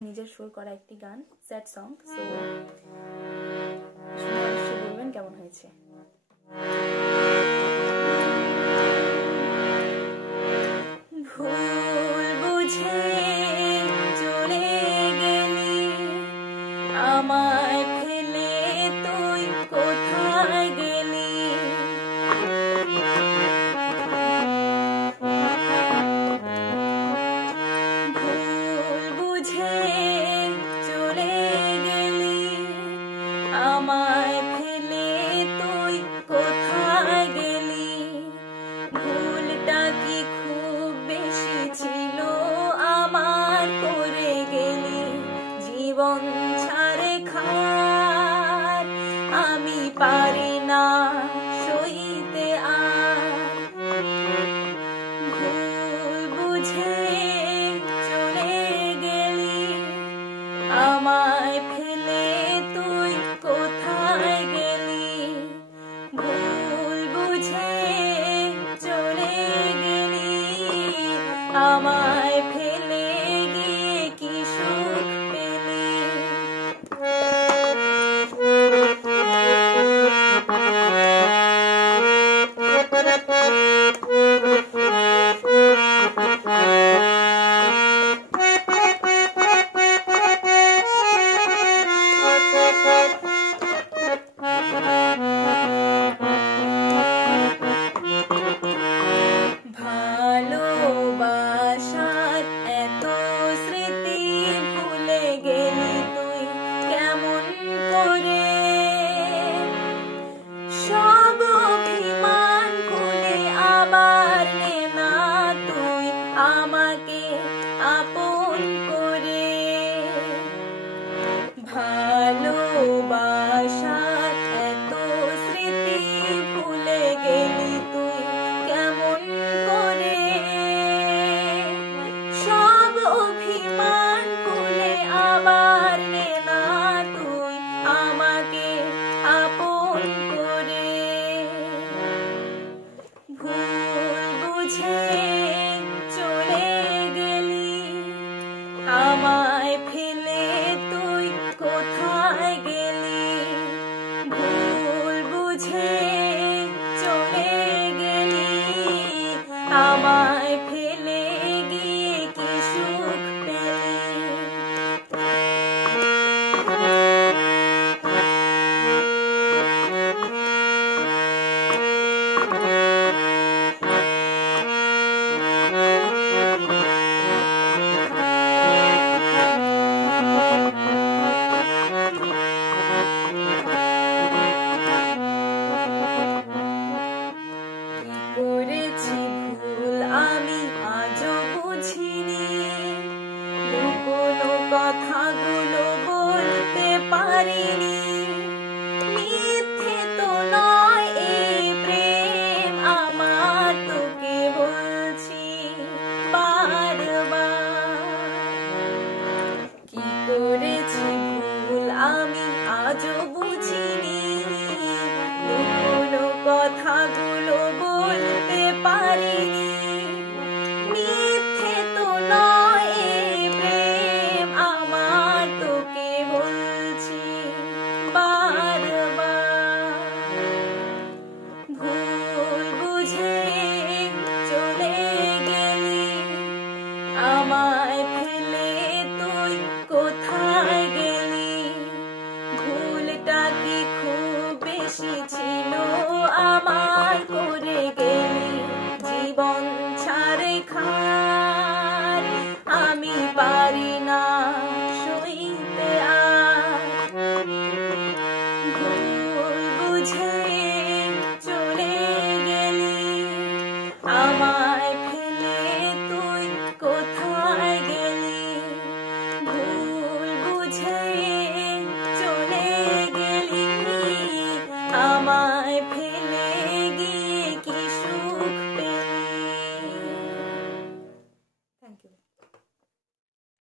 নিজের সুর করা একটি গান, স্যাড সং। সো শুনে অবশ্যই বলবেন কেমন হয়েছে। ভুল বুঝে চলে গেলি, আমায় ফেলে তুই কোথায় গেলি। ভুল বুঝে চলে গেলি, আমায় ফেলে তুই কোথায় গেলি। ভুলটা কি খুব বেশি ছিল আমার, করে গেলি জীবন ছাড়ে খার। আমি পারি না সইতে আর। ভুল বুঝে চলে গেলি, আমায় ফেলে তুই কোথায় গেলি। ভুল বুঝে চলে গেলি, আমায় ফেলে গিয়ে কি সুখ পেলি। ভালোবাসার এত স্মৃতি ভুলে গেলি তুই কেমন করে। সব অভিমান ভুলে আবার নে না তুই আমাকে আপন করে। ভালোবাসার এত স্মৃতি ভুলে গেলি তুই কেমন করে। সব অভিমান ভুলে আবার নে না তুই আমাকে আপন করে। ভুল বুঝে চলে গেলি, আমায় ফেলে তুই কোথায় গেলি। ভুল বুঝে চলে গেলি, আমায় ফেলে গিয়ে কি সুখ পেলি। করেছি ভুল আমি আজও বুঝিনি, লুকোনো কথাগুলো বলতে পারিনি।